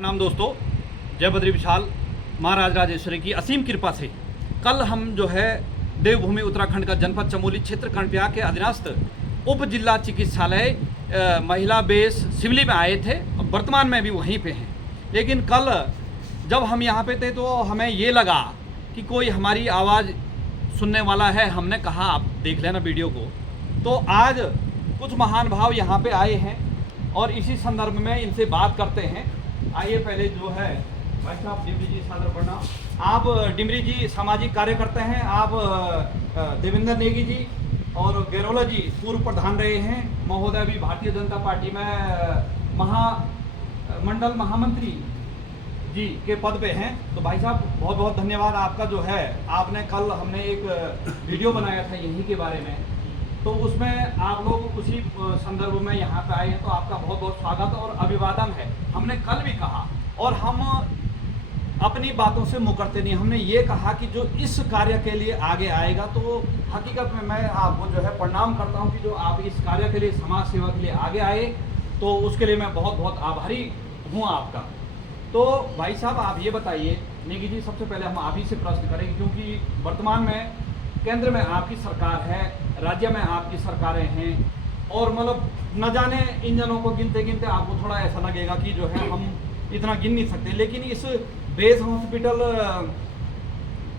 प्रणाम दोस्तों, जय बद्री विशाल। महाराज राजेश्वरी की असीम कृपा से कल हम जो है देवभूमि उत्तराखंड का जनपद चमोली क्षेत्र कर्णप्रयाग के अधीनस्थ उप जिला चिकित्सालय महिला बेस सिवली में आए थे। वर्तमान में भी वहीं पे हैं, लेकिन कल जब हम यहाँ पे थे तो हमें ये लगा कि कोई हमारी आवाज़ सुनने वाला है। हमने कहा आप देख लेना वीडियो को। तो आज कुछ महान भाव यहाँ पे आए हैं और इसी संदर्भ में इनसे बात करते हैं। आइए, पहले जो है भाई साहब डिमरी जी, सादर प्रणाम। आप डिमरी जी सामाजिक कार्यकर्ता हैं। आप देवेंद्र नेगी जी और गैरोला जी पूर्व प्रधान रहे हैं। महोदय भी भारतीय जनता पार्टी में मंडल महामंत्री जी के पद पे हैं। तो भाई साहब बहुत बहुत धन्यवाद आपका। जो है आपने कल हमने एक वीडियो बनाया था यहीं के बारे में, तो उसमें आप लोग उसी संदर्भ में यहाँ पे आए हैं, तो आपका बहुत बहुत स्वागत और अभिवादन है। हमने कल भी कहा और हम अपनी बातों से मुकरते नहीं। हमने ये कहा कि जो इस कार्य के लिए आगे आएगा, तो हकीकत में मैं आपको जो है प्रणाम करता हूँ कि जो आप इस कार्य के लिए, समाज सेवा के लिए आगे आए, तो उसके लिए मैं बहुत बहुत आभारी हूँ आपका। तो भाई साहब आप ये बताइए, नेगी जी सबसे पहले हम आप ही से प्रश्न करेंगे, क्योंकि वर्तमान में केंद्र में आपकी सरकार है, राज्य में आपकी सरकारें हैं, और मतलब न जाने इन जनों को गिनते गिनते आपको थोड़ा ऐसा लगेगा कि जो है हम इतना गिन नहीं सकते। लेकिन इस बेस हॉस्पिटल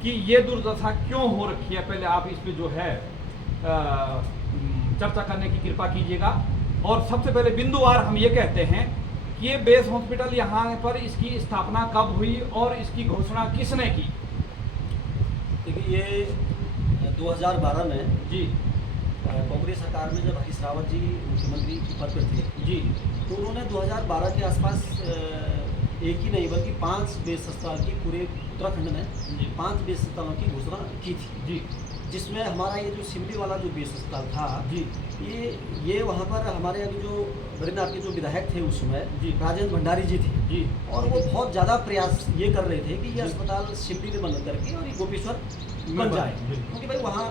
की ये दुर्दशा क्यों हो रखी है, पहले आप इस पे जो है चर्चा करने की कृपा कीजिएगा। और सबसे पहले बिंदुवार हम ये कहते हैं कि ये बेस हॉस्पिटल यहाँ पर इसकी स्थापना कब हुई और इसकी घोषणा किसने की? देखिए, ये 2012 में जी कांग्रेस सरकार में जब हरीश रावत जी मुख्यमंत्री के पद पर थे जी, तो उन्होंने 2012 के आसपास एक ही नहीं बल्कि 5 बेस अस्पताल की पूरे उत्तराखंड में 5 बेस अस्पतालों की घोषणा की थी जी, जिसमें हमारा ये जो सिमली वाला जो बेस अस्पताल था जी, ये वहाँ पर हमारे अभी जो बद्रीनाथ के जो विधायक थे उस समय जी, राजेंद्र भंडारी जी थे जी, और वो बहुत ज़्यादा प्रयास ये कर रहे थे कि ये अस्पताल सिमली में बंद करके और ये गोपेश्वर बन जाए, क्योंकि भाई वहाँ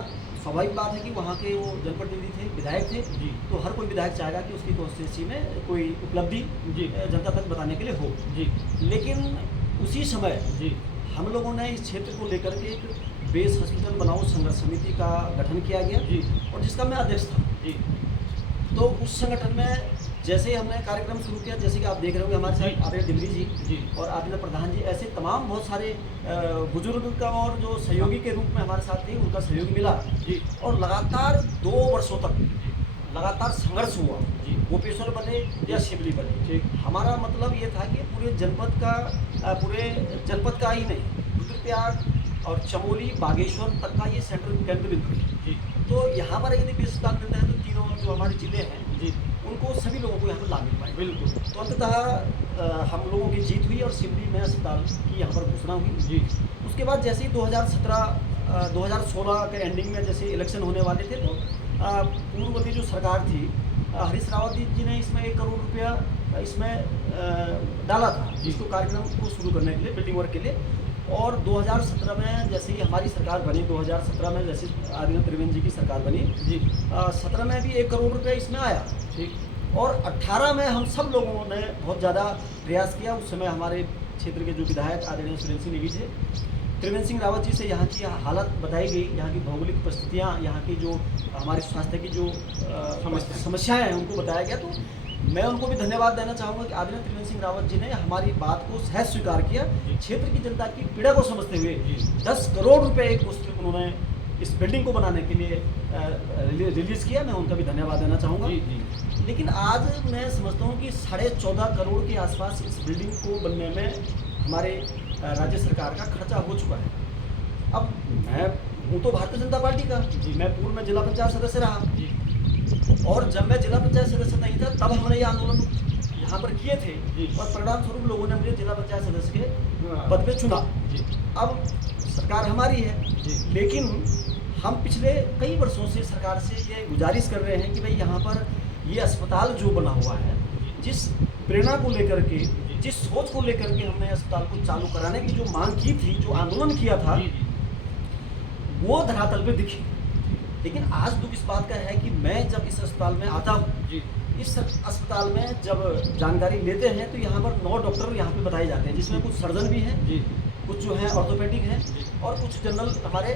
स्वाभाविक बात है कि वहाँ के वो जनप्रतिनिधि थे, विधायक थे, तो हर कोई विधायक चाहेगा कि उसकी कॉन्स्टिट्यूंसी में कोई उपलब्धि जनता तक बताने के लिए हो। जी, लेकिन उसी समय जी, हम लोगों ने इस क्षेत्र को लेकर के एक बेस हॉस्पिटल बनाओ संघर्ष समिति का गठन किया गया जी, और जिसका मैं अध्यक्ष था। जी, तो उस संगठन में जैसे ही हमने कार्यक्रम शुरू किया, जैसे कि आप देख रहे होंगे हमारे साथ आदरणीय डिमरी जी, जी और आदित्य प्रधान जी, ऐसे तमाम बहुत सारे बुजुर्ग का और जो सहयोगी के रूप में हमारे साथ थे, उनका सहयोग मिला जी, और लगातार 2 वर्षों तक लगातार संघर्ष हुआ। जी, गोपेश्वर बने या शिवली बने, ठीक, हमारा मतलब ये था कि पूरे जनपद का ही नहीं, रुद्रप्रयाग और चमोली बागेश्वर तक का ये सेंट्रल केंद्र बिंदु है। जी, तो यहाँ पर यदि बेस अस्पताल मिलता है तो तीनों जो हमारे जिले हैं जी, उनको सभी लोगों को यहाँ पर लाभ मिल पाएगा। बिल्कुल, तो अंततः हम लोगों की जीत हुई और सिमली में अस्पताल की यहाँ पर घोषणा हुई। जी, उसके बाद जैसे ही 2016 के एंडिंग में जैसे इलेक्शन होने वाले थे, तो पूर्ववर्ती जो सरकार थी, हरीश रावत जी ने इसमें 1 करोड़ रुपया इसमें डाला था इसको कार्यक्रम को शुरू करने के लिए, बिल्डिंग वर्क के लिए। और 2017 में जैसे ही हमारी सरकार बनी, 2017 में जैसे आदित्य त्रिवेंद्र जी की सरकार बनी जी, 17 में भी 1 करोड़ रुपया इसमें आया, ठीक, और 18 में हम सब लोगों ने बहुत ज़्यादा प्रयास किया। उस समय हमारे क्षेत्र के जो विधायक आदरणीय सुरेंद्र सिंह नेगी थे, त्रिवेंद्र सिंह रावत जी से यहाँ की हालत बताई गई, यहाँ की भौगोलिक परिस्थितियाँ, यहाँ की जो हमारे स्वास्थ्य की जो समस्याएँ हैं उनको बताया गया। तो मैं उनको भी धन्यवाद देना चाहूँगा कि आदरणीय त्रिवेंद्र सिंह रावत जी ने हमारी बात को सहज स्वीकार किया, क्षेत्र की जनता की पीड़ा को समझते हुए 10 करोड़ रुपए एक मुश्त उन्होंने इस बिल्डिंग को बनाने के लिए रिलीज़ किया। मैं उनका भी धन्यवाद देना चाहूँगा। जी, जी, लेकिन आज मैं समझता हूँ कि 14.5 करोड़ के आसपास इस बिल्डिंग को बनने में हमारे राज्य सरकार का खर्चा हो चुका है। अब मैं हूँ तो भारतीय जनता पार्टी का, मैं पूर्व में जिला पंचायत सदस्य रहा, और जब मैं जिला पंचायत सदस्य नहीं था तब हमने ये आंदोलन यहाँ पर किए थे, और परिणाम स्वरूप लोगों ने मुझे जिला पंचायत सदस्य के पद पे चुना। अब सरकार हमारी है, लेकिन हम पिछले कई वर्षों से सरकार से ये गुजारिश कर रहे हैं कि भाई यहाँ पर ये अस्पताल जो बना हुआ है, जिस प्रेरणा को लेकर के, जिस सोच को लेकर के हमने अस्पताल को चालू कराने की जो मांग की थी, जो आंदोलन किया था, वो धरातल पे दिखी। लेकिन आज दुख इस बात का है कि मैं जब इस अस्पताल में आता हूँ इस अस्पताल में जब जानकारी लेते हैं तो यहाँ पर 9 डॉक्टर यहाँ पे बताए जाते हैं, जिसमें कुछ सर्जन भी हैं, जी कुछ जो है ऑर्थोपेडिक हैं जी। और कुछ जनरल हमारे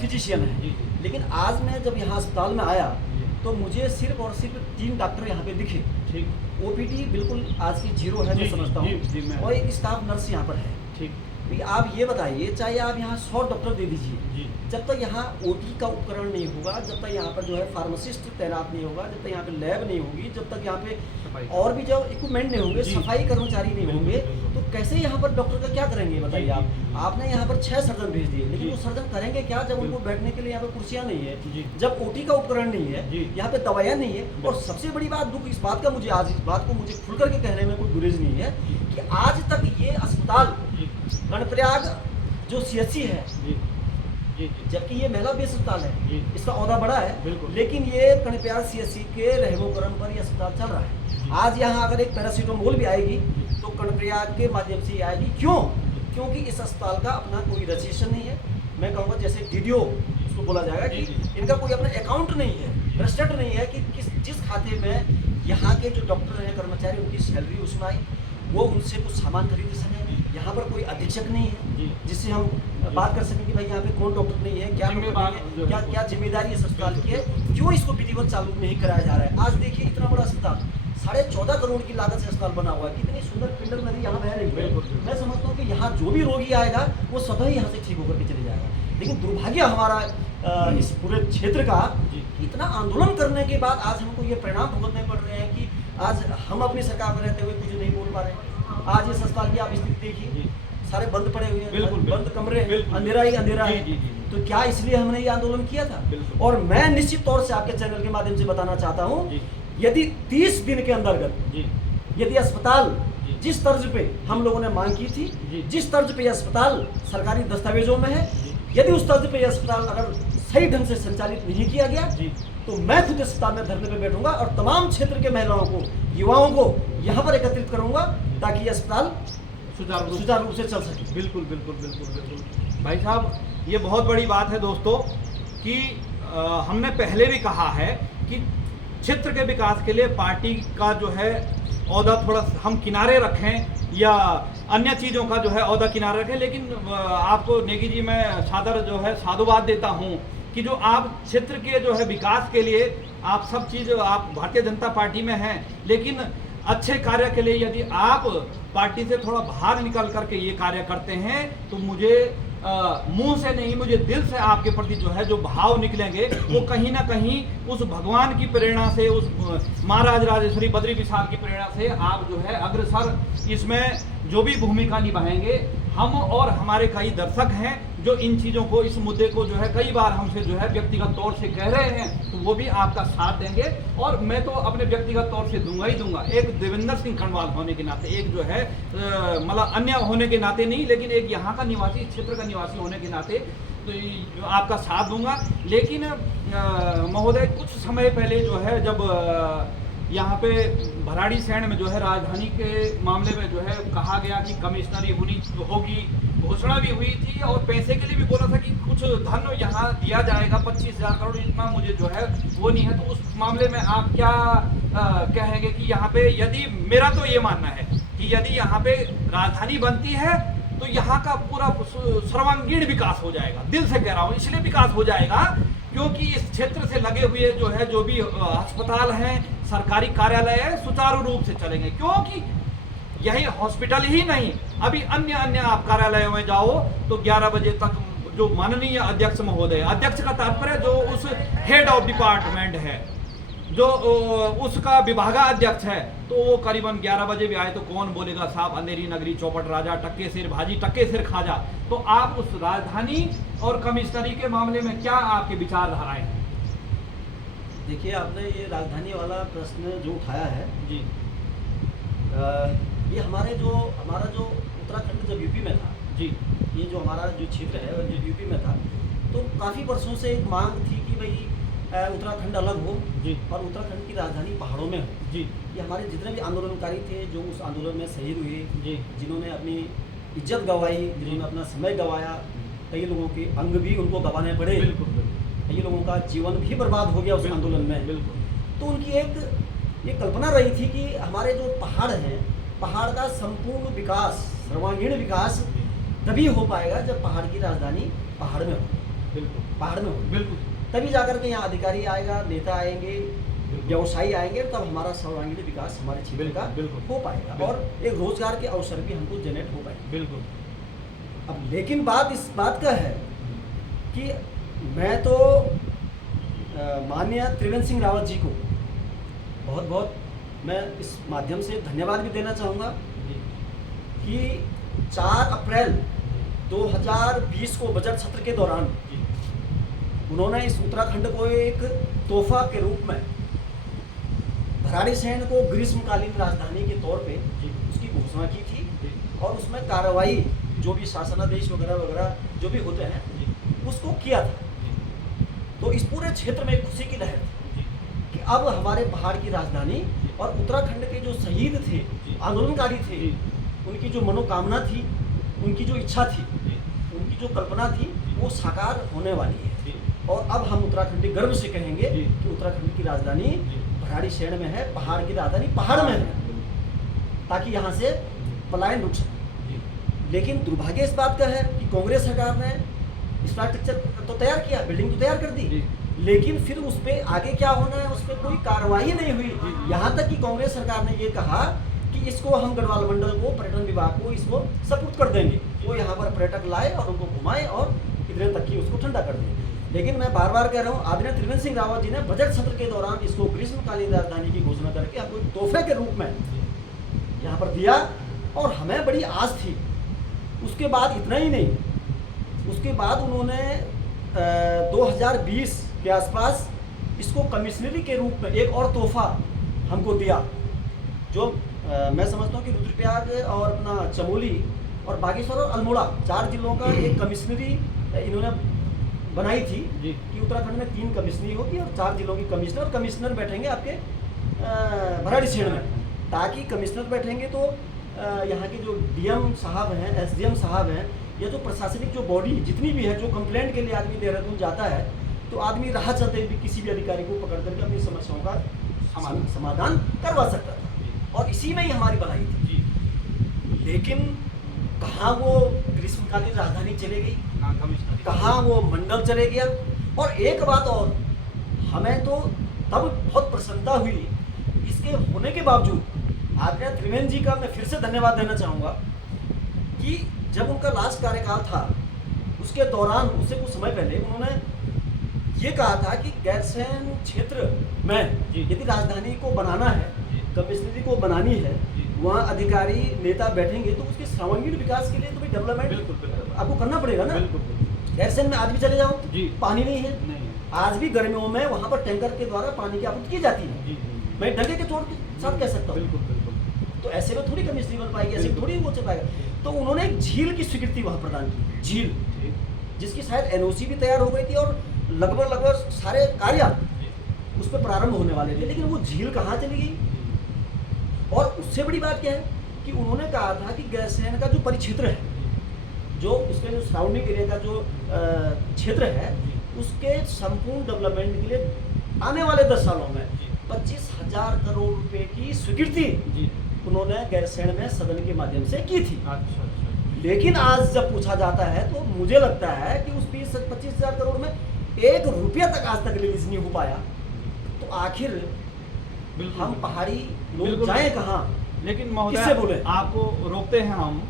फिजिशियन हैं। जी जी लेकिन आज मैं जब यहाँ अस्पताल में आया जी। तो मुझे सिर्फ और सिर्फ 3 डॉक्टर यहाँ पे दिखे। ठीक ओपीडी बिल्कुल आज की जीरो है, मैं जी, समझता जी, हूँ, जी, मैं- और एक स्टाफ नर्स यहाँ पर है। ठीक भाई आप ये बताइए, चाहे आप यहाँ 100 डॉक्टर दे दीजिए, जी जब तक यहाँ ओटी का उपकरण नहीं होगा, जब तक यहाँ पर जो है फार्मासिस्ट तैनात नहीं होगा, जब तक यहाँ पे लैब नहीं होगी, जब तक यहाँ पे सफाई और भी जो इक्विपमेंट नहीं होंगे, जी। सफाई कर्मचारी नहीं बिल्कुल, होंगे, बिल्कुल। तो कैसे यहाँ पर डॉक्टर का क्या करेंगे बताइए जी, आप। जी, जी। आपने यहाँ पर 6 सर्जन भेज दिए, लेकिन जी। वो सर्जन करेंगे क्या जब उनको बिल्कुल। बैठने के लिए यहाँ पे कुर्सियाँ नहीं है, जी। जब ओटी का उपकरण नहीं है, जी। यहाँ पे दवाइयाँ नहीं है। और बिल्कुल। सबसे बड़ी बात दुख इस बात का, मुझे आज इस बात को मुझे खुल करके कहने में कोई गुरेज नहीं है कि आज तक ये अस्पताल जी कर्णप्रयाग जो सीएचसी है, जी जी जी जबकि ये महिला बेस अस्पताल जी। है, इसका औहदा बड़ा है, बिल्कुल। लेकिन ये कर्णप्रयाग सीएचसी के रहमोकरम पर ये अस्पताल चल रहा है। आज यहाँ अगर एक पैरासीटामोल भी आएगी तो कर्णप्रयाग के माध्यम से ही आएगी। क्यों? क्योंकि इस अस्पताल का अपना कोई रजिस्ट्रेशन नहीं है। मैं कहूँगा जैसे डीडीओ उसको बोला जाएगा कि जी। इनका कोई अपना अकाउंट नहीं है, रजिस्टर्ड नहीं है कि जिस खाते में यहाँ के जो डॉक्टर हैं, कर्मचारी, उनकी सैलरी उसमें आई, वो उनसे कुछ सामान खरीद सकें। यहाँ पर कोई अधीक्षक नहीं है जी। जिससे हम बात कर सकें कि भाई यहाँ पे कौन डॉक्टर नहीं है, क्या डॉक्टर जिम्मेदार नहीं है, जो क्या है। क्या जिम्मेदारी इस अस्पताल की है, क्यों इसको विधिवत चालू नहीं कराया जा रहा है। आज देखिए इतना बड़ा अस्पताल, 14.5 करोड़ की लागत से अस्पताल बना हुआ है, कितनी सुंदर पिंडर नदी यहाँ बह रही है। बिल्कुल, बिल्कुल। मैं समझता हूँ कि यहाँ जो भी रोगी आएगा वो स्वतः ही यहाँ से ठीक होकर के चले जाएगा। लेकिन दुर्भाग्य हमारा इस पूरे क्षेत्र का, जी। इतना आंदोलन करने के बाद आज हमको ये परिणाम भुगतने पड़ रहे हैं कि आज हम अपनी सरकार में रहते हुए कुछ नहीं बोल पा रहे। आज इस अस्पताल की आप स्थिति देखिए, जी। सारे बंद पड़े हुए हैं, बिल्कुल, बंद बिल्कुल। कमरे हैं, बिल्कुल। अंधेरा ही अंधेरा जी, है। जी, जी, जी। तो क्या इसलिए हमने ये आंदोलन किया था? बिल्कुल। और मैं निश्चित तौर से आपके चैनल के माध्यम से बताना चाहता हूँ, जी। यदि 30 दिन के अंतर्गत जी यदि अस्पताल जी। जिस तर्ज पे हम लोगों ने मांग की थी, जी। जिस तर्ज पे यह अस्पताल सरकारी दस्तावेजों में है, जी। यदि उस तर्ज पे यह अस्पताल अगर सही ढंग से संचालित नहीं किया गया, जी। तो मैं खुद अस्पताल में धरने पे बैठूंगा और तमाम क्षेत्र के महिलाओं को, युवाओं को यहाँ पर एकत्रित करूंगा ताकि यह अस्पताल सुचारू रूप से चल सके। बिल्कुल बिल्कुल बिल्कुल बिल्कुल भाई साहब, ये बहुत बड़ी बात है दोस्तों कि हमने पहले भी कहा है कि क्षेत्र के विकास के लिए पार्टी का जो है औहदा थोड़ा हम किनारे रखें या अन्य चीज़ों का जो है औहदा किनारे रखें, लेकिन आपको नेगी जी मैं सादर जो है साधुवाद देता हूँ कि जो आप क्षेत्र के जो है विकास के लिए आप सब चीज़, आप भारतीय जनता पार्टी में हैं, लेकिन अच्छे कार्य के लिए यदि आप पार्टी से थोड़ा बाहर निकल करके ये कार्य करते हैं तो मुझे मुंह से नहीं, मुझे दिल से आपके प्रति जो है जो भाव निकलेंगे वो कहीं ना कहीं उस भगवान की प्रेरणा से, उस महाराज राजेश्वरी बद्री विशाल की प्रेरणा से आप जो है अग्रसर इसमें जो भी भूमिका निभाएंगे। हम और हमारे कई दर्शक हैं जो इन चीज़ों को, इस मुद्दे को जो है कई बार हमसे जो है व्यक्तिगत तौर से कह रहे हैं, तो वो भी आपका साथ देंगे और मैं तो अपने व्यक्तिगत तौर से दूंगा ही दूंगा। एक देवेंद्र सिंह खंडवाल होने के नाते, एक जो है मतलब अन्य होने के नाते नहीं, लेकिन एक यहाँ का निवासी, क्षेत्र का निवासी होने के नाते तो आपका साथ दूंगा। लेकिन महोदय कुछ समय पहले जो है जब यहाँ पे भराड़ीसैंण में जो है राजधानी के मामले में जो है कहा गया कि कमिश्नरी होगी, घोषणा भी हुई थी और पैसे के लिए भी बोला था कि कुछ धन यहाँ दिया जाएगा 25,000 करोड़, इतना मुझे जो है वो नहीं है। तो उस मामले में आप क्या कहेंगे कि यहाँ पे यदि, मेरा तो ये मानना है कि यदि यहाँ पे राजधानी बनती है तो यहाँ का पूरा सर्वांगीण विकास हो जाएगा। दिल से कह रहा हूँ, इसलिए विकास हो जाएगा क्योंकि इस क्षेत्र से लगे हुए जो है जो भी अस्पताल हैं, सरकारी कार्यालय है, सुचारू रूप से चलेंगे। क्योंकि यही हॉस्पिटल ही नहीं, अभी अन्य आप कार्यालयों में जाओ तो 11 बजे तक जो माननीय अध्यक्ष महोदय, अध्यक्ष का तात्पर्य जो उस हेड ऑफ डिपार्टमेंट है, जो उसका विभागाध्यक्ष है, तो वो करीबन 11 बजे भी आए तो कौन बोलेगा साहब अंधेरी नगरी चौपट राजा, टक्के सिर भाजी टक्के सिर खाजा। तो आप उस राजधानी और कमिश्नरी के मामले में क्या आपके विचारधाराएं हैं? देखिए, आपने ये राजधानी वाला प्रश्न जो उठाया है जी, ये हमारा जो उत्तराखंड जब यूपी में था जी, ये जो हमारा जो क्षेत्र है जो यूपी में था, तो काफ़ी वर्षों से एक मांग थी कि भाई उत्तराखंड अलग हो जी, और उत्तराखंड की राजधानी पहाड़ों में हो। जी, ये हमारे जितने भी आंदोलनकारी थे जो उस आंदोलन में शहीद हुए, जी, जिन्होंने अपनी इज्जत गंवाई, जिन्होंने अपना समय गंवाया, कई लोगों के अंग भी उनको गंवाने पड़े, बिल्कुल बिल्कुल कई लोगों का जीवन भी बर्बाद हो गया उस आंदोलन में। बिल्कुल तो उनकी एक ये कल्पना रही थी कि हमारे जो पहाड़ हैं, पहाड़ का संपूर्ण विकास, सर्वांगीण विकास तभी हो पाएगा जब पहाड़ की राजधानी पहाड़ में हो, बिल्कुल पहाड़ में हो। बिल्कुल तभी जाकर के यहाँ अधिकारी आएगा, नेता आएंगे, व्यवसायी आएंगे, तब हमारा सर्वांगीण विकास हमारे क्षेत्र का बिल्कुल, हो पाएगा बिल्कुल। और एक रोजगार के अवसर भी हमको जनरेट हो पाएंगे। बिल्कुल। अब लेकिन बात इस बात का है कि मैं तो माननीय त्रिवेंद्र सिंह रावत जी को बहुत बहुत मैं इस माध्यम से धन्यवाद भी देना चाहूँगा जी कि 4 अप्रैल 2020 को बजट सत्र के दौरान जी उन्होंने इस उत्तराखंड को एक तोहफा के रूप में भराड़ीसैंण को ग्रीष्मकालीन राजधानी के तौर पे जी उसकी घोषणा की थी जी और उसमें कार्रवाई जो भी शासनादेश वगैरह वगैरह जो भी होते हैं जी उसको किया था। तो इस पूरे क्षेत्र में खुशी की लहर थी कि अब हमारे पहाड़ की राजधानी और उत्तराखंड के जो शहीद थे, आंदोलनकारी थे, उनकी जो मनोकामना थी, उनकी जो इच्छा थी, उनकी जो कल्पना थी, वो साकार होने वाली है। और अब हम उत्तराखंडी गर्व से कहेंगे कि उत्तराखंड की राजधानी भराड़ीसैंण में है, पहाड़ की राजधानी पहाड़ में है, ताकि यहाँ से पलायन रुक सके। लेकिन दुर्भाग्य इस बात का है कि कांग्रेस सरकार ने इंफ्रास्ट्रक्चर तो तैयार किया, बिल्डिंग तो तैयार कर दी, लेकिन फिर उस पर आगे क्या होना है उस पर कोई कार्रवाई नहीं हुई। यहाँ तक कि कांग्रेस सरकार ने ये कहा कि इसको हम गढ़वाल मंडल को, पर्यटन विभाग को इसको सपुर्द कर देंगे, वो यहाँ पर पर्यटक लाए और उनको घुमाए और इतने तक की उसको ठंडा कर दें। लेकिन मैं बार बार कह रहा हूँ, आदरणीय त्रिवेंद्र सिंह रावत जी ने बजट सत्र के दौरान इसको ग्रीष्मकालीन राजधानी की घोषणा करके हमको एक तोहफे के रूप में यहाँ पर दिया और हमें बड़ी आस थी। उसके बाद इतना ही नहीं, उसके बाद उन्होंने 2020 के आसपास इसको कमिश्नरी के रूप में एक और तोहफा हमको दिया, जो मैं समझता हूँ कि रुद्रप्रयाग और अपना चमोली और बागेश्वर और अल्मोड़ा 4 जिलों का एक कमिश्नरी इन्होंने बनाई थी कि उत्तराखंड में 3 कमिश्नरी होगी और 4 जिलों की कमिश्नर बैठेंगे आपके भराड़ीसैंण में, ताकि कमिश्नर बैठेंगे तो यहाँ के जो डीएम साहब हैं, एसडीएम साहब हैं, या जो प्रशासनिक जो बॉडी जितनी भी है, जो कंप्लेंट के लिए आदमी देहरादून जाता है तो आदमी राह चलते भी किसी भी अधिकारी को पकड़ करके अपनी समस्याओं का समाधान करवा सकता था और इसी में ही हमारी भलाई थी। लेकिन कहाँ वो ग्रीष्मकालीन राजधानी चले गई, कहाँ वो मंडल चले गया। और एक बात और, हमें तो तब बहुत प्रसन्नता हुई, इसके होने के बावजूद आदरणीय त्रिवेंद्र जी का मैं फिर से धन्यवाद देना चाहूँगा कि जब उनका लास्ट कार्यकाल था उसके दौरान, उससे कुछ समय पहले उन्होंने ये कहा था कि गैरसैंण क्षेत्र में यदि राजधानी को बनाना है, कमिश्नरी को बनानी है, वहाँ अधिकारी नेता बैठेंगे तो उसके सर्वांगीण विकास के लिए तो भी डेवलपमेंट आपको करना पड़ेगा ना। गैरसैंण में आज भी चले जाओ, पानी नहीं है, आज भी गर्मियों में वहाँ पर टैंकर के द्वारा पानी की आपूर्ति की जाती है। मैं डगे के तौर के साथ कह सकता हूँ, तो ऐसे में थोड़ी कमिश्नरी बन पाएगी, ऐसे में थोड़ी वो चल पाएगा। तो उन्होंने एक झील की स्वीकृति वहाँ प्रदान की, झील जिसकी शायद एनओसी भी तैयार हो गई थी और लगभग सारे कार्य उस पर प्रारंभ होने वाले थे, लेकिन वो झील कहाँ चली गई। और उससे बड़ी बात क्या है कि उन्होंने कहा था कि गैरसैंण का जो परिक्षेत्र है, जो उसके जो सराउंडिंग एरिया का जो क्षेत्र है, उसके संपूर्ण डेवलपमेंट के लिए आने वाले 10 सालों में 25,000 करोड़ रुपए की स्वीकृति उन्होंने गैरसैंण में सदन के माध्यम से की थी। अच्छा। लेकिन आज जब पूछा जाता है तो मुझे लगता है कि उस 25,000 करोड़ में 1 रुपया तक आज तक रिलीज नहीं हो पाया। तो आखिर हम पहाड़ी लोग जाएं कहाँ? लेकिन महोदय, किससे बोले? आपको रोकते हैं हम,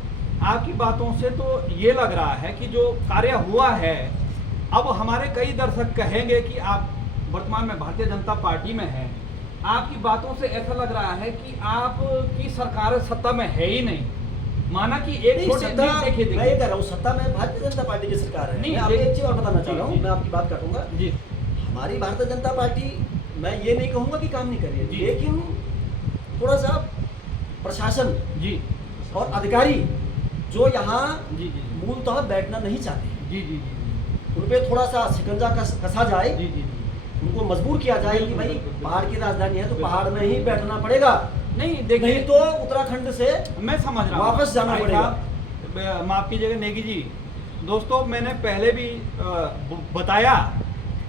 आपकी बातों से तो ये लग रहा है कि जो कार्य हुआ है, अब हमारे कई दर्शक कहेंगे कि आप वर्तमान में भारतीय जनता पार्टी में हैं, आपकी बातों से ऐसा लग रहा है कि आपकी सरकार सत्ता में है ही नहीं। माना कि एक देखिए मैं ये कह रहा हूँ, सत्ता में भारतीय जनता पार्टी की सरकार है। नहीं, मैं आपको एक चीज और बताना चाह रहा हूँ, मैं आपकी बात काटूंगा जी। हमारी भारतीय जनता पार्टी, मैं ये नहीं कहूँगा कि काम नहीं कर रही है, लेकिन थोड़ा सा प्रशासन जी और अधिकारी जो यहाँ जी मूलतः बैठना नहीं चाहते, जी जी जी, उन पर थोड़ा सा शिकंजा कसा जाए, जी जी, उनको मजबूर किया जाए कि भाई पहाड़ की राजधानी है तो पहाड़ में ही बैठना पड़ेगा, नहीं देखिए, नहीं तो उत्तराखंड से मैं समझ रहा हूँ वापस जाना पड़ेगा। माफ कीजिएगा नेगी जी। दोस्तों, मैंने पहले भी बताया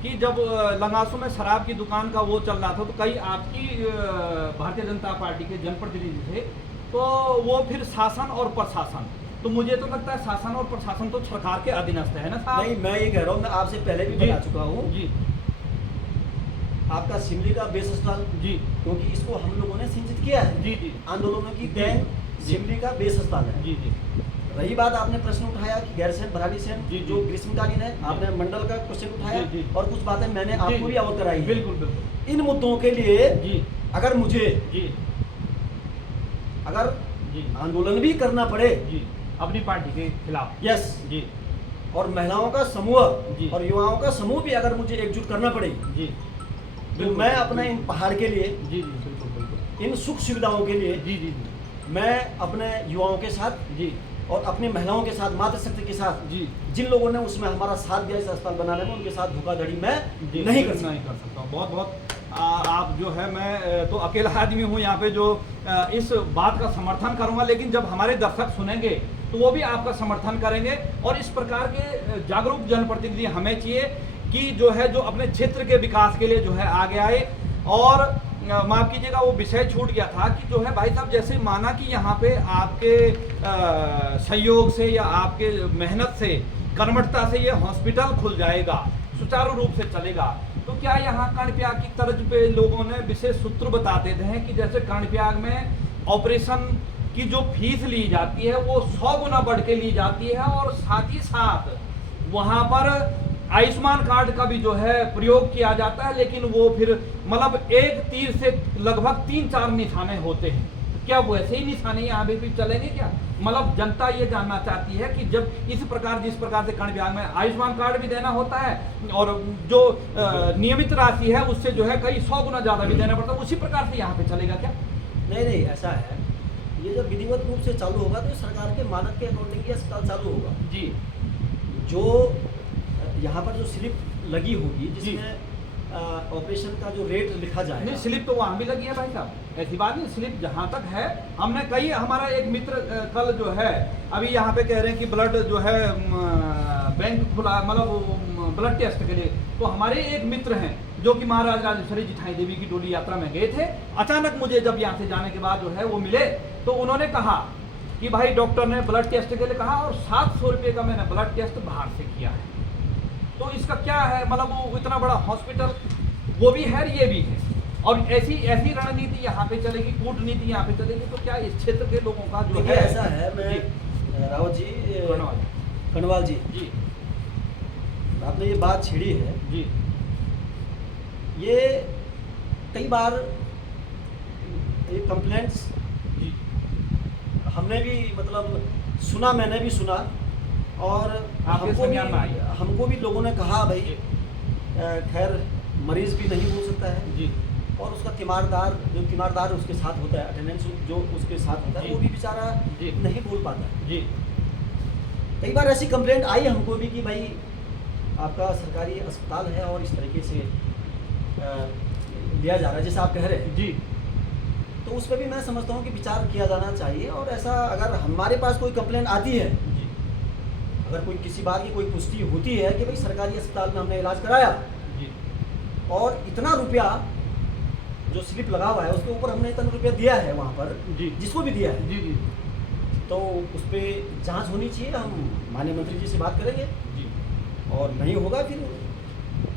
कि जब लंगासू में शराब की दुकान का वो चल रहा था तो कई आपकी भारतीय जनता पार्टी के जनप्रतिनिधि थे, तो वो फिर शासन और प्रशासन, तो मुझे तो लगता है शासन और प्रशासन तो सरकार के अधीनस्थ है ना साहब? नहीं, मैं ये कह रहा हूँ, मैं आपसे पहले भी जी। बता चुका हूँ, जी आपका सिमली का बेस अस्पताल, जी क्योंकि इसको हम लोगों ने सिंचित किया है, जी जी आंदोलनों की जी। देन जी। सिमली का बेस अस्पताल है। जी जी रही बात, आपने प्रश्न उठाया कि गैरसैंण भराड़ी सैन जी, जो जी। ग्रीष्मकालीन है, आपने मंडल का क्वेश्चन उठाया जी, जी। और कुछ बातें मैंने आपको जी, भी अवगत कराई है। बिल्कुल बिल्कुल। इन मुद्दों के लिए जी अगर मुझे जी अगर जी आंदोलन भी करना पड़े, जी अपनी पार्टी के खिलाफ। यस, जी और महिलाओं का समूह जी। और युवाओं का समूह भी अगर मुझे एकजुट करना पड़े, जी तो बिल्कुल, मैं अपने इन पहाड़ के लिए, जी जी बिल्कुल बिल्कुल। इन सुख सुविधाओं के लिए जी जी जी मैं अपने युवाओं के साथ जी और अपनी महिलाओं के साथ, मातृशक्ति के साथ, जी जिन लोगों ने उसमें हमारा साथ दिया इस अस्पताल बनाने में, उनके साथ धोखाधड़ी मैं जी नहीं कर बिल्कुल सकता। नहीं कर सकता हूँ। बहुत बहुत आप जो है, मैं तो अकेला आदमी हूँ यहाँ पे जो इस बात का समर्थन करूँगा, लेकिन जब हमारे दर्शक सुनेंगे तो वो भी आपका समर्थन करेंगे। और इस प्रकार के जागरूक जनप्रतिनिधि हमें चाहिए कि जो है, जो अपने क्षेत्र के विकास के लिए जो है आगे आए। और माफ़ कीजिएगा, वो विषय छूट गया था कि जो है भाई साहब, जैसे माना कि यहाँ पे आपके सहयोग से या आपके मेहनत से, कर्मठता से ये हॉस्पिटल खुल जाएगा, सुचारू रूप से चलेगा, तो क्या यहाँ कर्णप्रयाग की तर्ज पे लोगों ने विशेष सूत्र बताते थे कि जैसे कर्णप्रयाग में ऑपरेशन की जो फीस ली जाती है वो 100 गुना बढ़ के ली जाती है, और साथ ही साथ वहाँ पर आयुष्मान कार्ड का भी जो है प्रयोग किया जाता है, लेकिन वो फिर मतलब एक तीर से लगभग 3-4 निशाने होते हैं। तो क्या वैसे ही निशाने यहाँ पे भी चलेंगे क्या? मतलब जनता ये जानना चाहती है कि जब इस प्रकार, जिस प्रकार से कर्णप्रयाग में आयुष्मान कार्ड भी देना होता है और जो नियमित राशि है उससे जो है कई 100 गुना ज़्यादा भी देना पड़ता है, उसी प्रकार से यहाँ पे चलेगा क्या? नहीं, ऐसा है, ये जब विधिवत रूप से चालू होगा तो सरकार के मानक के अकॉर्डिंग ये अस्पताल चालू होगा। जी जो यहाँ पर जो स्लिप लगी होगी, जिसमें ऑपरेशन का जो रेट लिखा नहीं, जाएगा, स्लिप तो वहाँ भी लगी है भाई साहब, ऐसी बात नहीं। स्लिप जहाँ तक है, हमने कई, हमारा एक मित्र कल जो है अभी यहाँ पे कह रहे हैं कि ब्लड जो है बैंक खुला, मतलब ब्लड टेस्ट के लिए, तो हमारे एक मित्र हैं जो कि महाराज राजेश्वरी जिठाई देवी की डोली यात्रा में गए थे। अचानक मुझे जब यहाँ से जाने के बाद जो है वो मिले, तो उन्होंने कहा कि भाई डॉक्टर ने ब्लड टेस्ट के लिए कहा और 700 रुपये का मैंने ब्लड टेस्ट बाहर से किया है। तो इसका क्या है, मतलब वो इतना बड़ा हॉस्पिटल वो भी है, ये भी है, और ऐसी रणनीति यहाँ पे चलेगी, कूटनीति यहाँ पे चलेगी, तो क्या इस क्षेत्र के लोगों का जो देखिए है? ऐसा है, मैं रावत जी, कनवाल जी, जी आपने ये बात छेड़ी है, जी ये कई बार ये कंप्लेंट्स जी हमने भी मतलब सुना, मैंने भी सुना, और आपके संज्ञान में आई है? हमको भी लोगों ने कहा भाई, खैर मरीज भी नहीं बोल सकता है, जी और उसका तीमारदार उसके साथ होता है, अटेंडेंस जो उसके साथ होता है, जी। वो भी बेचारा जी। नहीं बोल पाता है। जी कई बार ऐसी कंप्लेंट आई हमको भी कि भाई आपका सरकारी अस्पताल है और इस तरीके से लिया जा रहा है जैसे आप कह रहे हैं, जी तो उस पर भी मैं समझता हूँ कि विचार किया जाना चाहिए। और ऐसा अगर हमारे पास कोई कंप्लेंट आती है, जी अगर कोई किसी बात की कोई पुष्टि होती है कि भाई सरकारी अस्पताल में हमने इलाज कराया जी और इतना रुपया जो स्लिप लगा हुआ है उसके ऊपर हमने इतना रुपया दिया है वहाँ पर, जी जिसको भी दिया है, जी जी तो उस पर जाँच होनी चाहिए। हम माननीय मंत्री जी से बात करेंगे, जी और नहीं होगा फिर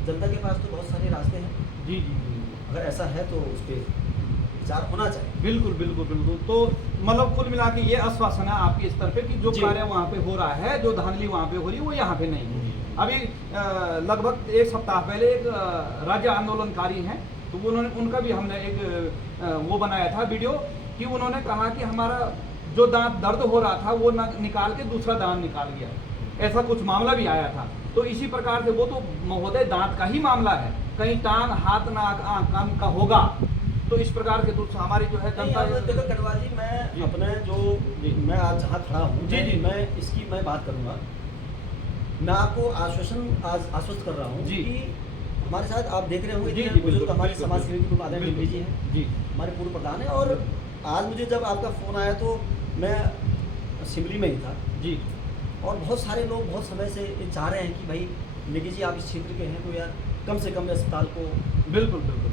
जनता के पास तो बहुत सारे रास्ते हैं, जी जी अगर ऐसा है तो उस पर विचार होना चाहिए। बिल्कुल बिल्कुल बिल्कुल। तो मतलब कुल मिला के ये आश्वासन है आपके स्तर पे कि जो जी। कार्य वहाँ पे हो रहा है, जो धांधली वहाँ पे हो रही है, वो यहाँ पे नहीं है। अभी लगभग 1 सप्ताह पहले एक राज्य आंदोलनकारी हैं, तो उन्होंने, उनका भी हमने एक वो बनाया था वीडियो, कि उन्होंने कहा कि हमारा जो दांत दर्द हो रहा था वो निकाल के दूसरा दांत निकाल गया, ऐसा कुछ मामला भी आया था। तो इसी प्रकार से वो तो महोदय दांत का ही मामला है, कहीं टांग, हाथ, नाक, आँख, कान का होगा, तो इस प्रकार के तो हमारी जो है जनता। देखो कटवाल जी, मैं जी। अपने जो जी। मैं आज जहाँ खड़ा हूँ, जी, जी। मैं इसकी मैं बात करूँगा। मैं आपको आश्वस्त कर रहा हूँ जी। कि हमारे साथ आप देख रहे होंगे जी, इतने जी, बुजुर्ग बिल्कुल, हमारे बिल्कुल, समाज सेवी के आदरणीय बिल्कुल, मंत्री जी हैं, जी हमारे पूर्व प्रधान हैं। और आज मुझे जब आपका फ़ोन आया तो मैं सिमली में ही था, जी और बहुत सारे लोग बहुत समय से ये चाह रहे हैं कि भाई निकी जी आप इस क्षेत्र के हैं, तो यार कम से कम अस्पताल को बिल्कुल बिल्कुल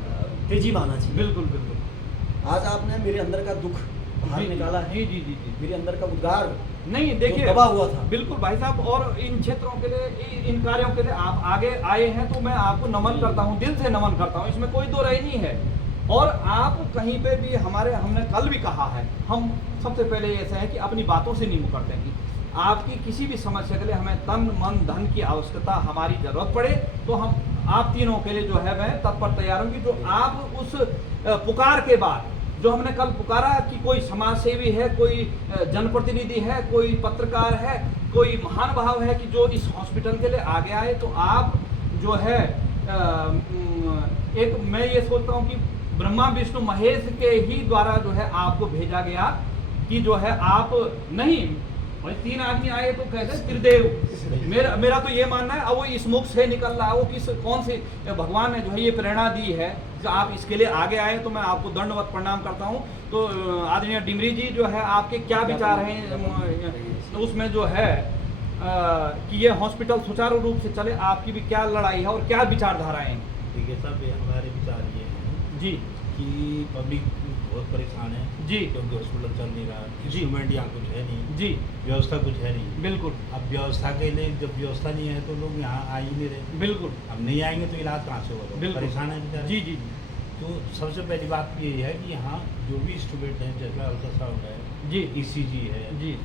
तेजी में आना चाहिए। बिल्कुल बिल्कुल। आज आपने मेरे अंदर का दुख बाहर जी, निकाला है, जी जी जी जी। मेरे अंदर का उद्गार नहीं देखिए, दबा हुआ था। बिल्कुल भाई साहब, और इन क्षेत्रों के लिए, इन कार्यों के लिए आप आगे आए हैं तो मैं आपको नमन करता हूं, दिल से नमन करता हूं, इसमें कोई दो राय नहीं है। और आप कहीं पे भी हमने कल भी कहा है, हम सबसे पहले ऐसा है कि अपनी बातों से नहीं मुकरते हैं। आपकी किसी भी समस्या के लिए हमें तन मन धन की आवश्यकता, हमारी जरूरत पड़े तो हम आप तीनों के लिए जो है मैं तत्पर तैयार हूँ। जो आप उस पुकार के बाद जो हमने कल पुकारा कि कोई समाज सेवी है, कोई जनप्रतिनिधि है, कोई पत्रकार है, कोई महान भाव है कि जो इस हॉस्पिटल के लिए आगे आए, तो आप जो है एक मैं ये सोचता हूँ कि ब्रह्मा विष्णु महेश के ही द्वारा जो है आपको भेजा गया कि जो है आप नहीं भाई, 3 आदमी आए तो कहते हैं त्रिदेव। मेरा तो ये मानना है, अब वो इस मुख से निकल रहा है, वो कौन से भगवान ने जो है ये प्रेरणा दी है कि आप इसके लिए आगे आए, तो मैं आपको दंडवत प्रणाम करता हूँ। तो आदरणीय डिमरी जी जो है आपके क्या विचार हैं तो उसमें जो है कि ये हॉस्पिटल सुचारू रूप से चले, आपकी भी क्या लड़ाई है और क्या विचारधाराएं हैं? देखिए साहब, हमारे विचार ये हैं जी कि पब्लिक बहुत परेशान है जी, क्योंकि हॉस्पिटल चल नहीं रहा, जी। इंस्ट्रूमेंट यहाँ कुछ है नहीं, जी व्यवस्था कुछ है नहीं। बिल्कुल अब व्यवस्था के लिए जब व्यवस्था नहीं है तो लोग यहाँ आ ही नहीं रहे। बिल्कुल अब नहीं आएंगे तो इलाज कहाँ से होगा? बिल्कुल। परेशान है बेचारे। जी जी तो सबसे पहली बात ये है कि यहाँ जो भी इंस्ट्रूमेंट है, जैसे अल्ट्रासाउंड है, जी ECG है, जी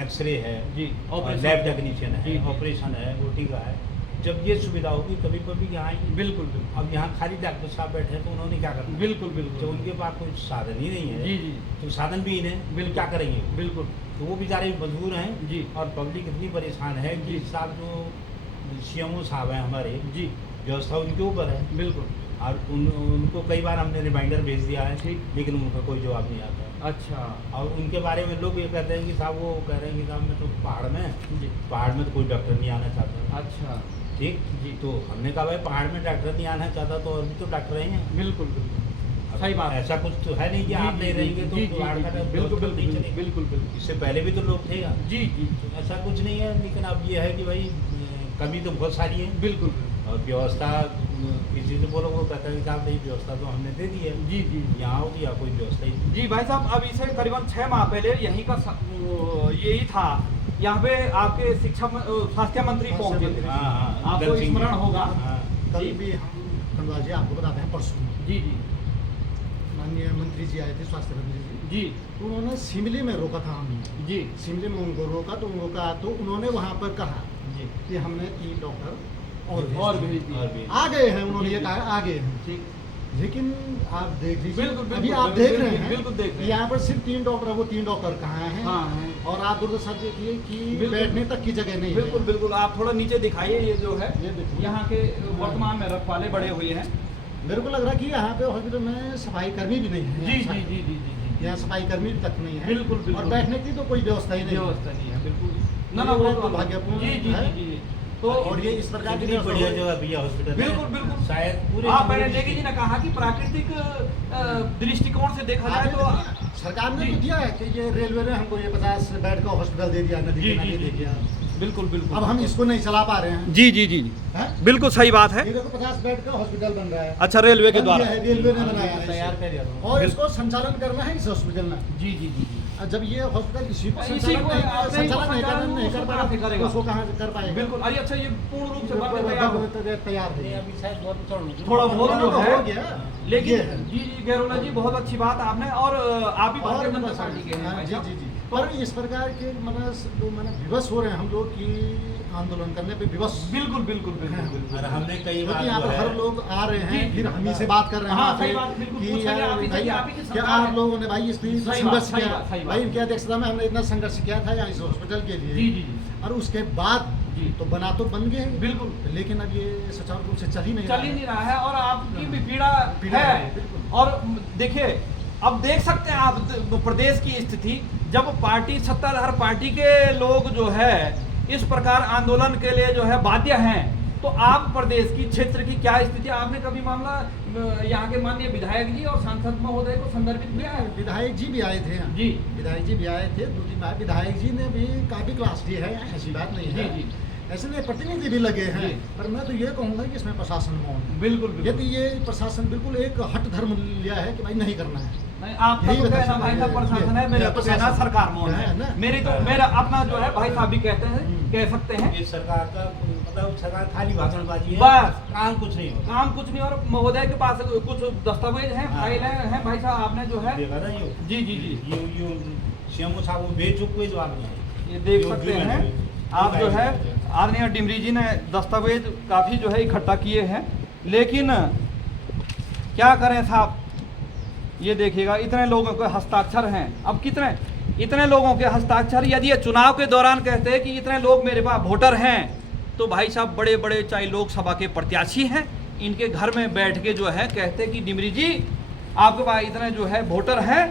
एक्सरे है, जी, ऑपरेशन। लैब टेक्नीशियन जी, है, जी। ऑपरेशन है, OT का है। जब ये सुविधा होगी तभी पब्लिक यहाँ आएंगे। बिल्कुल बिल्कुल अब यहाँ खाली डॉक्टर साहब बैठे हैं तो उन्होंने क्या करना? बिल्कुल जब बिल्कुल उनके पास कोई साधन ही नहीं है, जी जी तो साधन भी इन्हें बिल्कुल। क्या करेंगे? बिल्कुल तो वो बेचारे मजबूर हैं जी और पब्लिक इतनी परेशान है कि जी। साहब जो CMO साहब हैं हमारे, जी व्यवस्था उनके ऊपर है बिल्कुल। और उनको कई बार हमने रिमाइंडर भेज दिया है, ठीक। लेकिन उनका कोई जवाब नहीं आता। अच्छा और उनके बारे में लोग ये कहते हैं कि साहब, वो कह रहे हैं कि साहब मैं तो पहाड़ में, जी पहाड़ में तो कोई डॉक्टर नहीं आना चाहता। अच्छा ठीक जी। तो हमने कहा भाई पहाड़ में डॉक्टर नहीं आना चाहता तो और भी तो डॉक्टर हैं। बिल्कुल बिल्कुल सही बात है। ऐसा कुछ तो है नहीं कि जी, आप जी, नहीं जी, रहेंगे तो जी, जी, पहाड़ का जी, डॉक्टर बिल्कुल नहीं बिल्कुल चलेगा। बिल्कुल बिल्कुल इससे पहले भी तो लोग थे यार। जी जी तो ऐसा कुछ नहीं है, लेकिन अब ये है कि भाई कमी तो बहुत सारी है बिल्कुल और व्यवस्था किसी से बोलो वो कहता है कि साहब नहीं, व्यवस्था तो हमने दे दी है, जी जी यहाँ होती या कोई व्यवस्था ही नहीं। जी भाई साहब, अब इसे करीबन 6 माह पहले यहीं का यही था, यहाँ पे आपके स्वास्थ्य मंत्री पहुंचे थे। हाँ, हाँ, आपको दल सिंह स्मरण जी। होगा। हाँ, कल जी भी हम खंडवा जी आपको बताते हैं, परसों जी जी माननीय मंत्री जी आए थे, स्वास्थ्य मंत्री जी, जी तो उन्होंने शिमले में रोका था हमें, जी शिमले में उनको रोका तो उन्होंने वहाँ पर कहा जी कि हमने 3 डॉक्टर और भेज भेज दिए। दिए। और भी आ गए हैं, उन्होंने जी, ये जी। कहा आ गए हैं, ठीक, लेकिन आप देख लीजिए, बिल्कुल, बिल्कुल, अभी आप बिल्कुल, देख रहे बिल्कुल, हैं, बिल्कुल देख रहे हैं। यहाँ पर सिर्फ 3 डॉक्टर है, वो 3 डॉक्टर कहाँ हैं? हाँ हैं। और आप दुर्दशा देखिए कि बिल्कुल। बैठने तक की जगह नहीं बिल्कुल है। बिल्कुल, आप थोड़ा नीचे दिखाइए, ये जो है ये देखिए। यहाँ के वर्तमान में रखवाले बड़े हुए हैं। मेरे को लग रहा है कि यहाँ पे हॉस्पिटल में सफाई कर्मी भी नहीं है। जी यहाँ जी जी जी जी यहाँ सफाई कर्मी तक नहीं है। बिल्कुल, बिल्कुल। और बैठने की तो कोई व्यवस्था ही नहीं है। व्यवस्था नहीं है, बिल्कुल ना ये ना, बहुत बहुत दुर्भाग्यपूर्ण जी जी है। जी जी। तो और ये इस प्रकार की इतनी व्यवस्था बढ़िया हो- जगह भैया हॉस्पिटल है। बिल्कुल, बिल्कुल। शायद पूरे हाँ, मैंने नेगी जी ने कहा कि प्राकृतिक दृष्टिकोण से देखा जाए तो सरकार ने जी। तो दिया है कि ये रेलवे ने हमको ये 50 बेड का हॉस्पिटल दे दिया, नदी जी, किनारे जी, दे जी। दिया। बिल्कुल बिल्कुल। अब हम इसको नहीं चला पा रहे हैं। जी जी जी जी, हैं? बिल्कुल सही बात है। ये देखो 50 बेड का हॉस्पिटल बन रहा है। अच्छा, रेलवे के बन द्वारा। गया है, रेलवे ने बनाया है तैयार इसे। कर दिया था। और इसको संचालन करना है इस हॉस्पिटल में। जी जी जी जी। और जब ये हॉस्पिटल इसी को इसी संचालन को नहीं अपने ही संचालन नहीं संचालन नहीं कर उसको पा कहाँ से रहा करेगा? उसको कहाँ से कर पाएगा? बिल्कुल। अरे अच्छा, ये पूर्ण रूप से बनकर तैयार हो। तैयार नहीं, है। अभी शायद बहुत थोड़ा बहुत तो जो है, हो गया। लेकिन ये है। जी जी गैरोला जी, बहुत अच्छी बात आपने, और आप भी भारतीय जनता पार्टी के हैं हाँ, भाई जी साहब। जी जी। पर इस प्रकार के मतलब विवश हो रहे हैं हम लोग कि आंदोलन करने पे विवश, बिल्कुल बिल्कुल बिल्कुल बिल्कुल। और हमने कई क्योंकि बार यहाँ जो पर हर है लोग आ रहे जी, हैं, जी। फिर हम ही से बात कर रहे हैं हाँ, यहाँ सही पे बात, बिल्कुल, कि पूछ रहे हैं, आप ही भाई सही, आप ही की क्या सरकार आप है। लोगों ने भाई इस पे इतना सही संघर्ष बात, सही किया, बात, सही बात। भाई इनकी अध्यक्षता में हमने इतना संघर्ष किया था यहाँ इस हॉस्पिटल के लिए। जी जी जी और उसके बाद जी। तो बना तो बन गए, बिल्कुल, लेकिन अब ये सुचारू रूप से चल ही नहीं चल रहा ही है। नहीं रहा है, और आपकी भी पीड़ा पीड़ा है। है, बिल्कुल। और देखिए, अब देख सकते हैं आप प्रदेश की स्थिति, जब पार्टी सत्ताधार पार्टी के लोग जो है इस प्रकार आंदोलन के लिए जो है बाध्य हैं, तो आप प्रदेश की क्षेत्र की क्या स्थिति, आपने कभी मामला यहाँ के माननीय विधायक जी और सांसद महोदय को संदर्भित किया है? विधायक जी भी आए थे यहाँ। जी विधायक जी भी आए थे 2-3 बार। विधायक जी ने भी काफी क्लास दी है, ऐसी बात नहीं जी है। जी ऐसे नहीं प्रतिनिधि भी लगे हैं, जी। पर मैं तो ये कहूँगा कि इसमें प्रशासन मौन है। बिल्कुल बिल्कुल। यदि ये प्रशासन बिल्कुल एक हट धर्म लिया है कि भाई नहीं करना है, नहीं, आपका यही तो बता कहना सकते भाई हैं, साहब प्रशासन है, ये मेरा तो कहना प्रशासन सरकार मौन है है ना। मेरी तो मेरा अपना जो है भाई साहब भी कहते हैं, कह सकते हैं ये सरकार का मतलब सरकार खाली भाषणबाजी है, बस। काम कुछ नहीं होता। काम कुछ नहीं। और महोदय के पास कुछ दस्तावेज हैं, हाँ। फाइलें हैं भाई साहब, आपने जो है देखा ना यो जी जी जी यो सीएमओ साहब वो भेज चुके, कोई जवाब नहीं है। ये देख जो- सकते जो हैं मैंने- आप जो है आदरणीय डिमरी जी ने दस्तावेज काफ़ी जो है इकट्ठा किए हैं, लेकिन क्या करें साहब, ये देखिएगा इतने लोगों के हस्ताक्षर हैं। अब कितने इतने लोगों के हस्ताक्षर, यदि ये चुनाव के दौरान कहते हैं कि इतने लोग मेरे पास वोटर हैं, तो भाई साहब बड़े बड़े चाहे लोकसभा के प्रत्याशी हैं, इनके घर में बैठ के जो है कहते हैं कि डिमरी जी आपके पास इतने जो है वोटर हैं,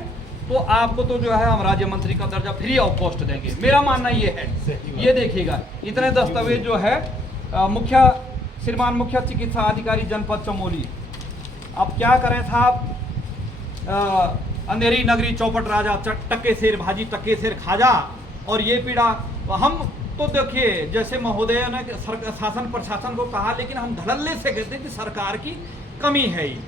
तो आपको तो जो है हम राज्य मंत्री का दर्जा फ्री ऑफ कॉस्ट देंगे। मेरा मानना ये है। सही बात। ये देखिएगा इतने दस्तावेज जो है मुख्य श्रीमान मुख्य चिकित्सा अधिकारी जनपद चमोली। अब क्या करें साहब, अंधेरी नगरी चौपट राजा टक्के शेर भाजी टक्के शेर खाजा, और ये पीड़ा हम तो देखिए जैसे महोदय ने शासन प्रशासन को कहा, लेकिन हम धड़ल्ले से कहते हैं कि सरकार की कमी है ये।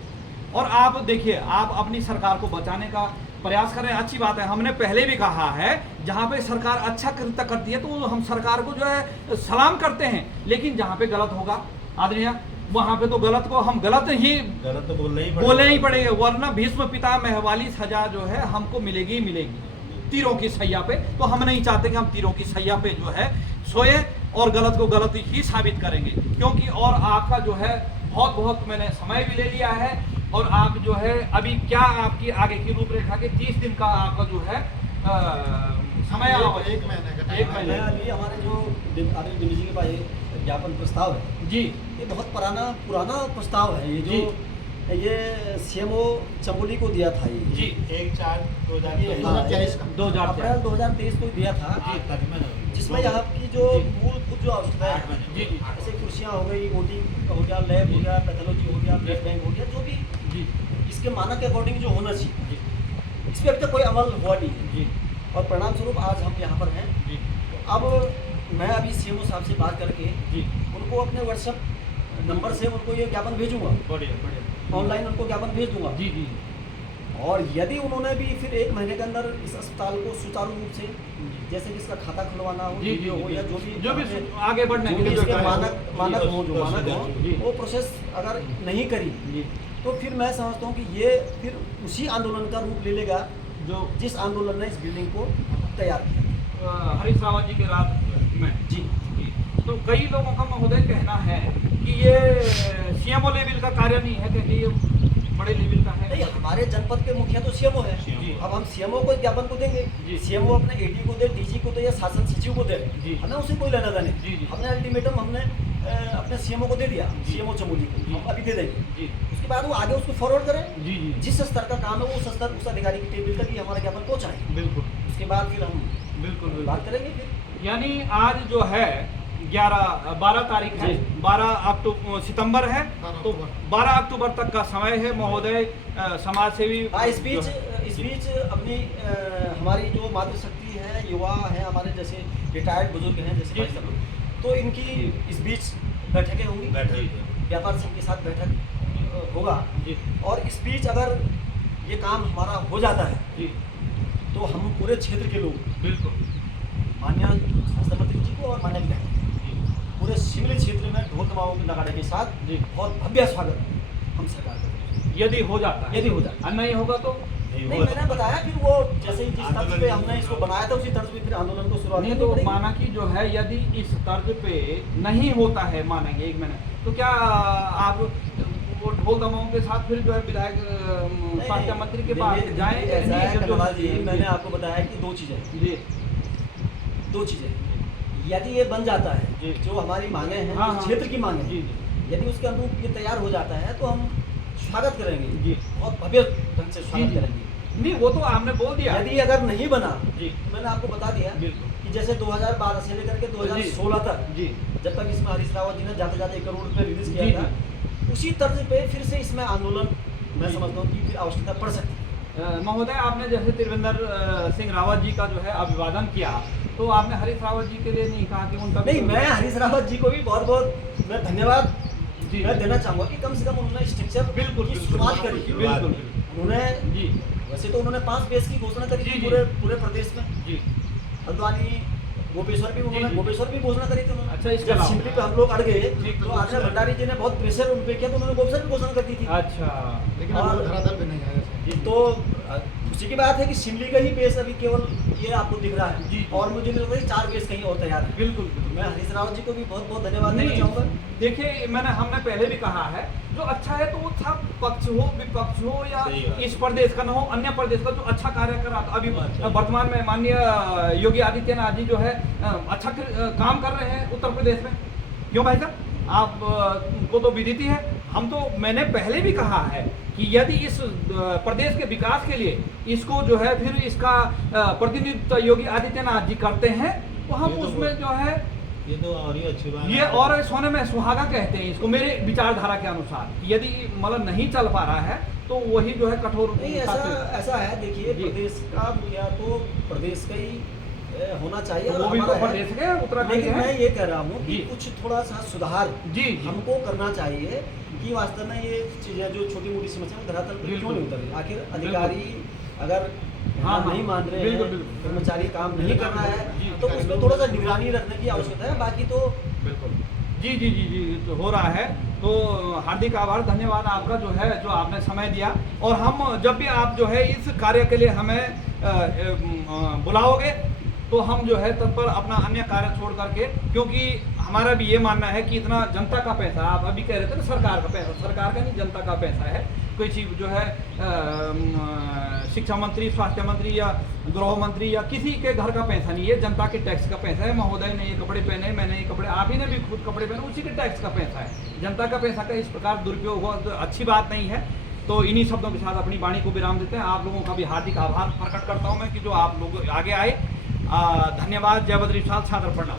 और आप देखिए आप अपनी सरकार को बचाने का प्रयास करें, अच्छी बात है। हमने पहले भी कहा है जहाँ पे सरकार अच्छा कृत्य करती है तो हम सरकार को जो है सलाम करते हैं, लेकिन जहाँ पे गलत होगा आदरणीय वहाँ पे तो गलत को हम गलत ही गलत तो बोलना ही बोले ही पड़ेंगे, वरना भीष्म पिता महवाली सजा जो है हमको मिलेगी ही मिलेगी तीरों की सैया पे। तो हम नहीं चाहते कि हम तीरों की सैया पे जो है सोए और गलत को गलत ही साबित करेंगे, क्योंकि और आपका जो है बहुत बहुत मैंने समय भी ले लिया है, और आप जो है अभी क्या आपकी आगे की रूपरेखा के 30 दिन का आपका जो है समय एक महीने का एक टाइम महीने है। अभी हमारे जो आदरणीय डिमरी जी के पास ये ज्ञापन प्रस्ताव है, जी ये बहुत पुराना प्रस्ताव है। ये जो ये सीएमओ चमोली को दिया था, ये जी 1/4/2023 हाँ, 2023 का। 2023 अप्रैल 2023 को दिया था, जिसमें यहाँ की जो मूलभूत जो आवश्यकताएं हैं, जी जी जैसे कुर्सियाँ हो गई, ओटी हो गया, लैब हो गया, पैथोलॉजी हो गया, ब्लड बैंक हो गया, जो भी जी इसके मानक के अकॉर्डिंग जो होना चाहिए, इस पर अभी तक कोई अमल हुआ नहीं है। जी और परिणाम स्वरूप आज हम यहाँ पर हैं। जी तो अब मैं अभी सीएमओ साहब से बात करके जी उनको अपने व्हाट्सएप नंबर से उनको ये ज्ञापन भेजूंगा, बढ़िया बढ़िया ऑनलाइन उनको ज्ञापन भेज दूंगा। जी जी और यदि उन्होंने भी फिर 1 महीने के अंदर इस अस्पताल को सुचारू रूप से, जैसे कि इसका खाता खुलवाना हो, जी जी हो या जो जो भी भी आगे बढ़ने जो के भी लिए इसके जो है, मानक हो, जो मानक जी। हो, वो प्रोसेस अगर नहीं करी जी तो फिर मैं समझता हूँ कि ये फिर उसी आंदोलन का रूप ले लेगा जो जिस आंदोलन ने इस बिल्डिंग को तैयार किया। हरीश रावत जी के रात में जी तो कई लोगों का महोदय कहना है कि ये सीएमओ लेवल का कार्य नहीं है, क्योंकि ये बड़े लेवल का नहीं, है। हमारे जनपद के मुखिया तो सीएमओ है। जी। अब हम सीएमओ को ज्ञापन को देंगे, जी। सीएमओ अपने एडी को दे, डीजी को दे या शासन सचिव को दे, जी। हमें उसे कोई लेना देना जी, जी। नहीं। हमने अल्टीमेटम हमने अपने सीएमओ को दे दिया, जी। सीएमओ चमोली को जी। हम अभी दे देंगे। जी उसके बाद वो आगे उसको फॉरवर्ड करें, जी जी जिस स्तर का काम है वो उस स्तर उस अधिकारी की टेबल तक ही हमारा ज्ञापन पहुँचाएं। बिल्कुल उसके बाद फिर हम बिल्कुल बिल्कुल। बात करेंगे फिर। यानी आज जो है 12 तारीख है, जी। 12 सितंबर है, 12 तो 12 अक्टूबर तक का समय है महोदय। समाज सेवी इस बीच अपनी हमारी जो मातृशक्ति है, युवा है, हमारे जैसे रिटायर्ड बुजुर्ग हैं जैसे जी। भाई साहब, तो इनकी इस बीच बैठकें होंगी, व्यापार संघ के साथ बैठक होगा। जी और इस बीच अगर ये काम हमारा हो जाता है जी तो हम पूरे क्षेत्र के लोग बिल्कुल माननीय स्वास्थ्य मंत्री जी को और माननीय विधायक जी पूरे शिमले क्षेत्र में ढोल दमाओं के नगाड़े के साथ जी। बहुत भव्य स्वागत हम सरकार करेंगे, यदि हो जाता है, यदि हो जाता है। और नहीं होगा तो नहीं, मैंने बताया फिर वो जैसे ही जिस तर्ज पे हमने इसको बनाया था उसी तर्ज पे फिर आंदोलन को शुरुआत नहीं, करनी तो पड़ेगी। माना कि जो है यदि इस तर्ज पे नहीं होता है, मानेंगे एक महीने, तो क्या आप वो ढोल दमाओं के साथ फिर जो है विधायक नहीं, स्वास्थ्य नहीं, मंत्री के पास देखिए, जाएंगे? ऐसा है नहीं, कन्हैया जी, जी, मैंने आपको बताया कि दो चीजें यदि ये बन जाता जी। है जो हमारी मांगे हैं, हाँ, जो हाँ। क्षेत्र की मांगे जी हैं, जी यदि उसके अनुरूप ये तैयार हो जाता है तो हम स्वागत करेंगे, जी बहुत भव्य ढंग से जी स्वागत जी। करेंगे। नहीं, वो तो आपने बोल दिया। यदि अगर नहीं बना जी तो मैंने आपको बता दिया बिल्कुल कि जैसे 2012 से लेकर के 2016 तक जी जब तक इसमें हरीश रावत जी ने जाते जाते 1 करोड़ रुपये रिलीज जी, किया था, उसी तर्ज पे फिर से इसमें आंदोलन मैं समझता हूँ कि फिर आवश्यकता पड़ सकती है। महोदय, आपने जैसे त्रिवेंद्र सिंह रावत जी का जो है अभिवादन किया, तो आपने हरीश रावत जी के लिए नहीं कहा कि उनका नहीं, मैं हरीश रावत जी को भी बहुत बहुत मैं धन्यवाद जी मैं देना चाहूँगा कि कम से कम उन्होंने स्ट्रक्चर बिल्कुल की बिल्कुल शुरुआत करी। बिल्कुल उन्होंने जी वैसे तो उन्होंने 5 बेस की घोषणा करी जी, थी जी। पूरे प्रदेश में। जी हल्द्वानी गोपेश्वर भी जी, जी। गोपेश्वर भी घोषणा करी थी उन्होंने। अच्छा, इसके जब अलावा? सिमरी पे हम लोग अड़ गए ठीक, तो तो आचार्य भंडारी जी ने बहुत प्रेशर उन पे किया तो उन्होंने गोपेश्वर भी घोषणा कर दी थी। अच्छा लेकिन अब वो धरातल पे नहीं आया सर। जी, तो खुशी की बात है कि सिमली का ही बेस अभी केवल ये आपको दिख रहा है। जी। और मुझे लगता है 4 बेस कहीं और तैयार है। बिल्कुल मैं हरीश रावत जी को भी बहुत बहुत धन्यवाद देना नहीं, चाहूँगा। देखिए हमने पहले भी कहा है, जो अच्छा है तो वो था, पक्ष हो विपक्ष हो या सही बात। इस प्रदेश का न हो अन्य प्रदेश का, जो अच्छा कार्य कर रहा था अभी अच्छा। वर्तमान में माननीय योगी आदित्यनाथ जी जो है अच्छा काम कर रहे हैं उत्तर प्रदेश में। क्यों भाई साहब, आप को तो विदित ही है। हम तो मैंने पहले भी कहा है कि यदि इस प्रदेश के विकास के लिए इसको जो है फिर इसका प्रतिनिधित्व योगी आदित्यनाथ जी करते हैं तो हम ये तो उसमें जो है ये तो और ही अच्छी बात ये है। और सोने में सुहागा कहते हैं इसको, मेरे विचारधारा के अनुसार। यदि मतलब नहीं चल पा रहा है तो वही जो है कठोर नहीं, ऐसा है, देखिए जी। प्रदेश का मुखिया तो प्रदेश का ही होना चाहिए। तो और वो भी तो हमारा है। प्रदेश के उत्तराखंड लेकिन के मैं हैं। ये कह रहा हूँ कि जी। कुछ थोड़ा सा सुधार जी, जी। हमको करना चाहिए कि वास्तव में ये चीजें जो छोटी मोटी समस्या धरातल पर क्यों बिल्कुल। नहीं उतर रही। आखिर अधिकारी अगर हाँ, नहीं मान रहे बिल्कुल, हैं, बिल्कुल। कर्मचारी काम नहीं कर रहा है जी। तो उस पर थोड़ा सा निगरानी रखने की आवश्यकता है। बाकी तो बिल्कुल जी जी जी जी तो हो रहा है। तो हार्दिक आभार, धन्यवाद आपका जो है, जो आपने समय दिया। और हम जब भी आप जो है इस कार्य के लिए हमें बुलाओगे तो हम जो है तत्पर अपना अन्य कार्य छोड़ करके, क्योंकि हमारा भी ये मानना है कि इतना जनता का पैसा, आप अभी कह रहे थे ना सरकार का पैसा, सरकार का नहीं जनता का पैसा है। कोई चीज़ जो है शिक्षा मंत्री, स्वास्थ्य मंत्री या गृह मंत्री या किसी के घर का पैसा नहीं है, जनता के टैक्स का पैसा है। महोदय ने ये कपड़े पहने, मैंने ये कपड़े, आप ही ने भी खुद कपड़े पहने, उसी के टैक्स का पैसा है। जनता का पैसा का इस प्रकार दुरुपयोग हुआ तो अच्छी बात नहीं है। तो इन्हीं शब्दों के साथ अपनी वाणी को विराम देते हैं। आप लोगों का भी हार्दिक आभार प्रकट करता हूँ मैं कि जो आप लोग आगे आए। धन्यवाद। जय बद्री विशाल, छात्र प्रणाम।